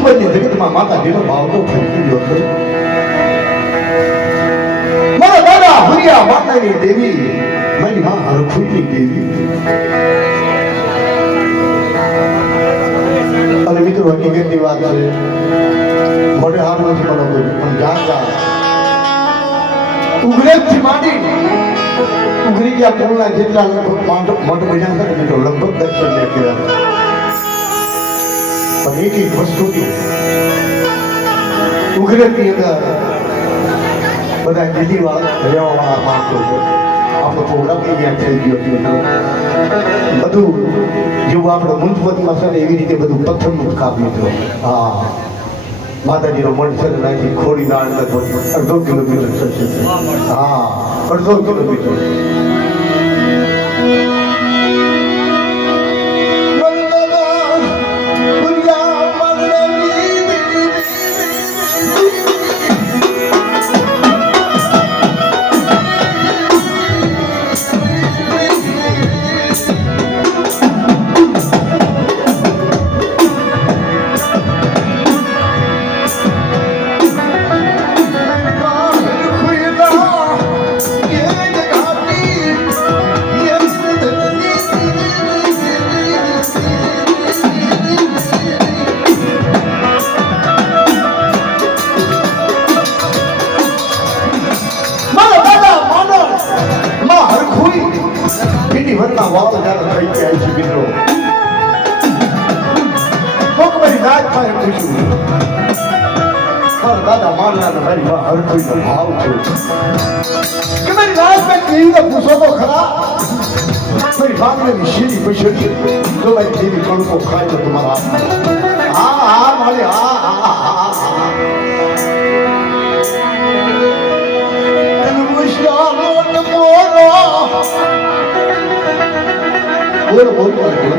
મુજબની જગતમાં માતાજીનો ભાવ તો ફરી ગયો છે. મારા દાદા હરિયા માતાની દેવી, મારી માં હરખુની દેવી. અને મિત્રો હકીકતની વાત છે, મોઢે હાથ નથી બનાવતો પણ જાણતા ઉઘરેજથી માંડી ઉઘરી ગયા પૂર્ણા જેટલા લગભગ મોઢ બન્યા છે ને મિત્રો લગભગ દર્શન લે કર્યા પણ એક એક વસ્તુથી ઉઘરેજની અંદર બધા દિલ્હીવાળા રહેવાવાળા માણસો છે. આપણો પ્રોગ્રામ અહીંયા થઈ ગયો છે. બધું જેવું આપણે મુંજવતમાં છે ને એવી રીતે બધું પથ્થરનું જ કામ લીધું. હા, માતાજીનો મઠ છે ને ત્યાંથી ખોડીના અંદર 1.5 કિલોમીટર થશે. હા, 1.5 કિલોમીટર. દાદા માનના મારી માં હરખુઈનો ભાવ છે કે મારી રાજમાં કેવીને પૂછો તો ખરા. મારી ભાગની શીરી પૈસી જો મારી દેવી કણકો ખાય તો તમારા હા હા મારે હા હા હા હા બોલો બોલો બોલો.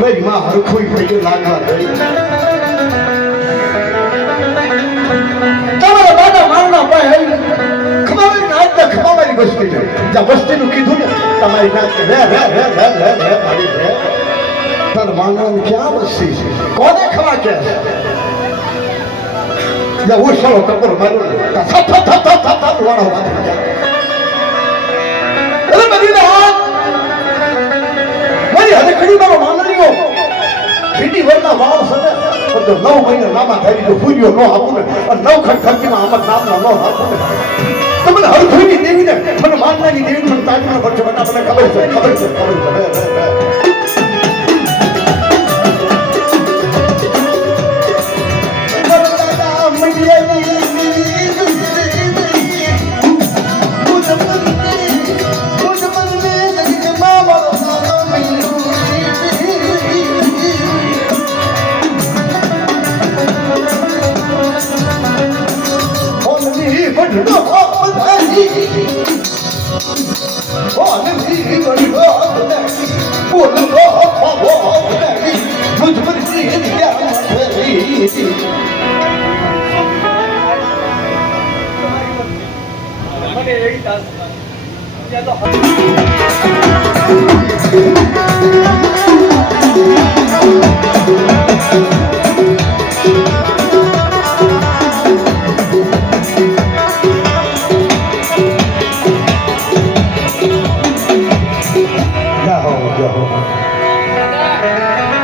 મારી માં હરખુઈ પૈકે લાગવા થઈ. તમારા દાદા મારના ભાઈ ખબર નાચ ને ખબર મારી વસ્તી છે. જ્યાં વસ્તીનું કીધું ને તમારી નાચ રે રે રે રે રે રે મારી રે તાર માનવાની ક્યાં વસ્તી છે? કોને ખવા કે જ્યાં ઓછાળો કપડ માર્યો ને થપ થપ થપ થપ થપ થપ વાળો વાત અરે મારી રાત મારી હરખડી મારો માનણીઓ વીટી વરના વાળ સને તો 9 મહિના લાંબા થઈ તો પૂર્યો નો આપું ને અને 9 ખંડ ખંડીમાં આમદ નામનો નો આપું ને તમને હરખડી દેવી ને મને માનનાની દેવી મને તાજમાં વચ્ચે બતા મને ખબર છે ખબર છે ખબર છે.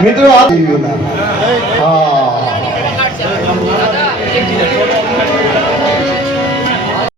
મિત્રો આ હા